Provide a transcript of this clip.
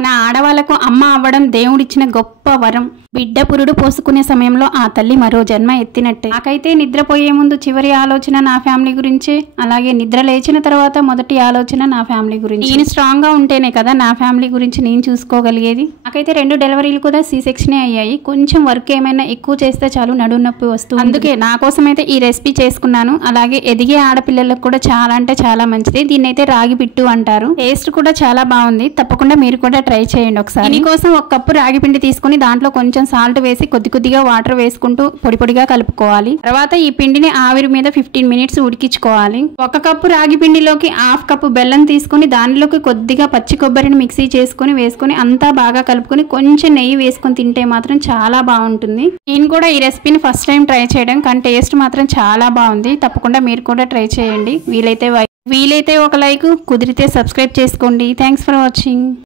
మన ఆడవాళ్లకు అమ్మ అవ్వడం దేవుడిచ్చిన గొప్ప వరం. బిడ్డ పురుడు పోసుకునే సమయంలో ఆ తల్లి మరో జన్మ ఎత్తినట్టే. నాకైతే నిద్రపోయే ముందు చివరి ఆలోచన నా ఫ్యామిలీ గురించే, అలాగే నిద్ర లేచిన తర్వాత మొదటి ఆలోచన నా ఫ్యామిలీ గురించి. నేను స్ట్రాంగ్ గా ఉంటేనే కదా నా ఫ్యామిలీ గురించి నేను చూసుకోగలిగేది. నాకైతే 2 డెలివరీలు కూడా C-సెక్షన్ అయ్యాయి. కొంచెం వర్క్ ఏమైనా ఎక్కువ చేస్తే చాలు నడుము నొప్పి వస్తుంది. అందుకే నా కోసం అయితే ఈ రెసిపీ చేసుకున్నాను. అలాగే ఎదిగే ఆడపిల్లలకు కూడా చాలా అంటే చాలా మంచిది. దీన్ని అయితే రాగి పిట్టు అంటారు. టేస్ట్ కూడా చాలా బాగుంది. తప్పకుండా మీరు కూడా ట్రై చేయండి ఒకసారి. దీనికోసం 1 కప్పు రాగి పిండి తీసుకుని దాంట్లో కొంచెం సాల్ట్ వేసి కొద్ది కొద్దిగా వాటర్ వేసుకుంటూ పొడి పొడిగా కలుపుకోవాలి. తర్వాత ఈ పిండిని ఆవిరి మీద 15 మినిట్స్ ఉడికించుకోవాలి. 1 కప్పు రాగి పిండిలోకి 1/2 కప్పు బెల్లం తీసుకుని దానిలోకి కొద్దిగా పచ్చి కొబ్బరిని మిక్సీ చేసుకుని వేసుకుని అంతా బాగా కలుపుకొని కొంచెం నెయ్యి వేసుకొని తింటే మాత్రం చాలా బాగుంటుంది. నేను కూడా ఈ రెసిపీని ఫస్ట్ టైం ట్రై చేయడం, కానీ టేస్ట్ మాత్రం చాలా బాగుంది. తప్పకుండా మీరు కూడా ట్రై చేయండి. వీలైతే ఒక లైక్, కుదిరితే సబ్స్క్రైబ్ చేసుకోండి. Thanks for watching.